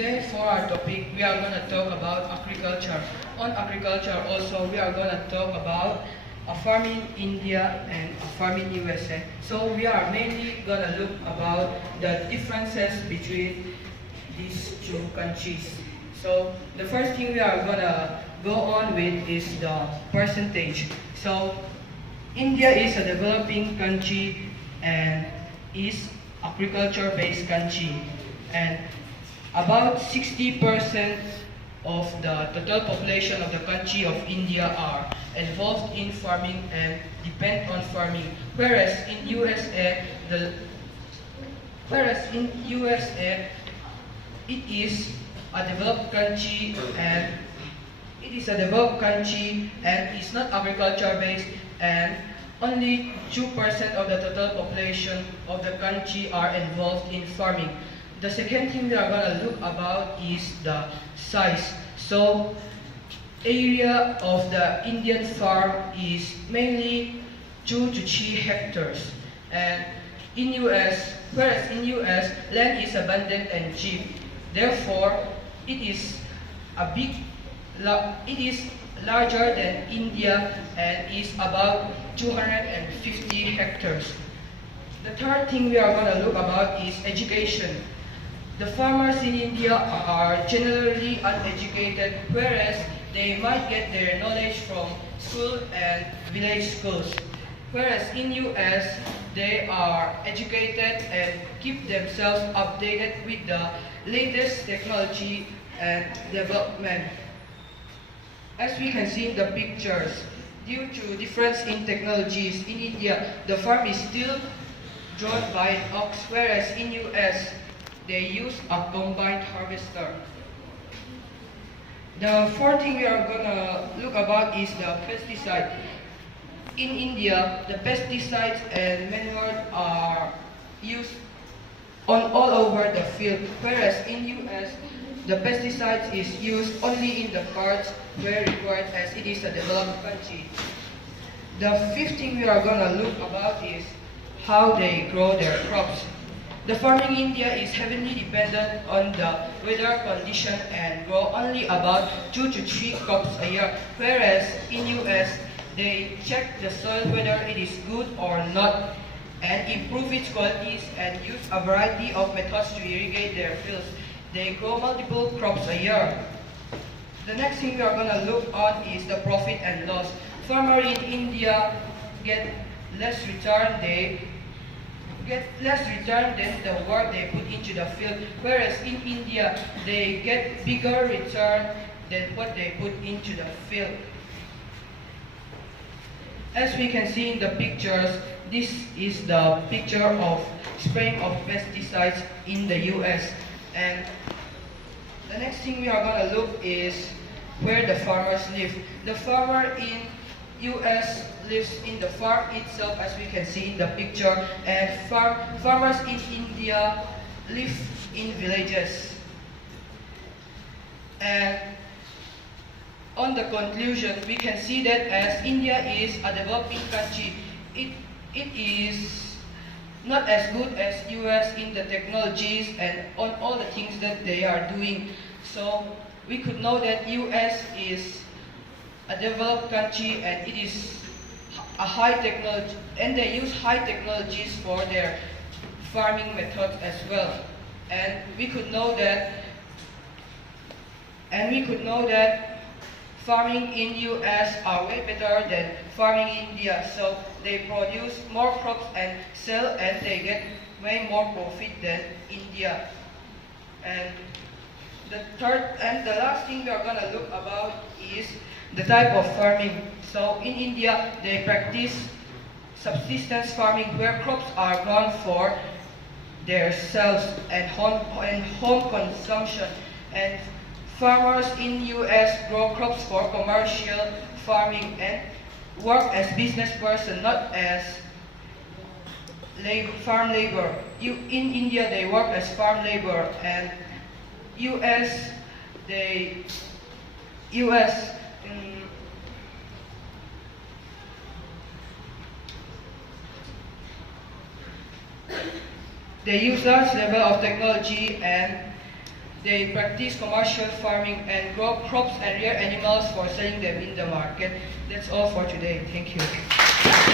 Today for our topic, we are going to talk about agriculture. On agriculture also, we are going to talk about a farming India and a farming USA. So we are mainly going to look about the differences between these two countries. So the first thing we are going to go on with is the percentage. So India is a developing country and is agriculture-based country, and about 60% of the total population of the country of India are involved in farming and depend on farming. Whereas in USA it is a developed country and it's not agriculture based, and only 2% of the total population of the country are involved in farming. The second thing we are going to look about is the size. So, area of the Indian farm is mainly 2 to 3 hectares. And whereas in US, land is abundant and cheap. Therefore, it is larger than India and is about 250 hectares. The third thing we are going to look about is education. The farmers in India are generally uneducated, whereas they might get their knowledge from school and village schools. Whereas in US, they are educated and keep themselves updated with the latest technology and development. As we can see in the pictures, due to difference in technologies, in India, the farm is still drawn by an ox, whereas in US, they use a combined harvester. The fourth thing we are going to look about is the pesticide. In India, the pesticides and manure are used all over the field, whereas in US, the pesticides is used only in the parts where required, as it is a developed country. The fifth thing we are going to look about is how they grow their crops. The farming in India is heavily dependent on the weather condition and grow only about 2 to 3 crops a year, whereas in US, they check the soil whether it is good or not and improve its qualities and use a variety of methods to irrigate their fields. They grow multiple crops a year. The next thing we are going to look on is the profit and loss. Farmers in India get less return than the work they put into the field, whereas in India they get bigger return than what they put into the field. As we can see in the pictures, this is the picture of spraying of pesticides in the US. And the next thing we are going to look is where the farmers live. The farmer in US lives in the farm itself, as we can see in the picture, and farmers in India live in villages. And on the conclusion, we can see that as India is a developing country, it is not as good as US in the technologies and on all the things that they are doing. So we could know that US is a developed country and it is a high technology, and they use high technologies for their farming methods as well. And we could know that farming in US are way better than farming in India. So they produce more crops and sell, and they get way more profit than India. And the last thing we are going to look about is the type of farming. So in India, they practice subsistence farming, where crops are grown for their sales and home consumption. And farmers in US grow crops for commercial farming and work as business person, not as farm labor. In India, they work as farm labor, and US they use large level of technology and They practice commercial farming and grow crops and rear animals for selling them in the market. That's all for today. Thank you.